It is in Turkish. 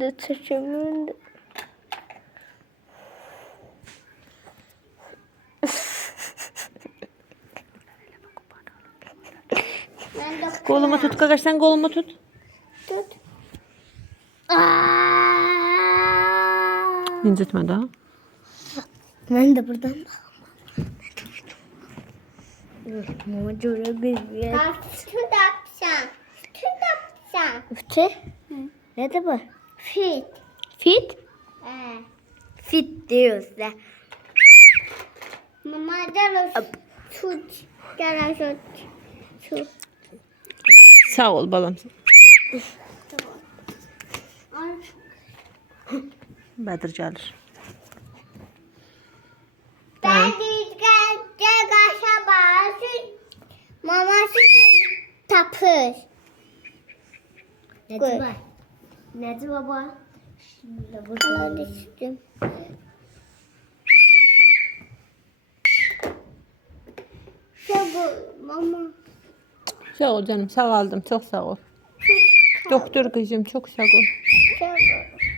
de çekebilirim de. Ben de Kolumu tut Gagaş, sen kolumu tut. Tut. İncitme daha. Ben de buradan Mama çocuğa bir yer. Tüdapsan. Tüdapsan. Üfte. Ne de bu? Fit. Fit. Fit diyoruz da. Mama gel tut. Gel tut. Sağ ol balam. Ay. Bedir gelir. Ben gel aşağı maması tapır. Ne Koy. de var? Ne de baba? Şimdi bu Kalan düştüm. Mama. Sağ ol canım, sağ aldım. Çok sağ ol. Doktor kızım, çok sağ ol. Çabuk.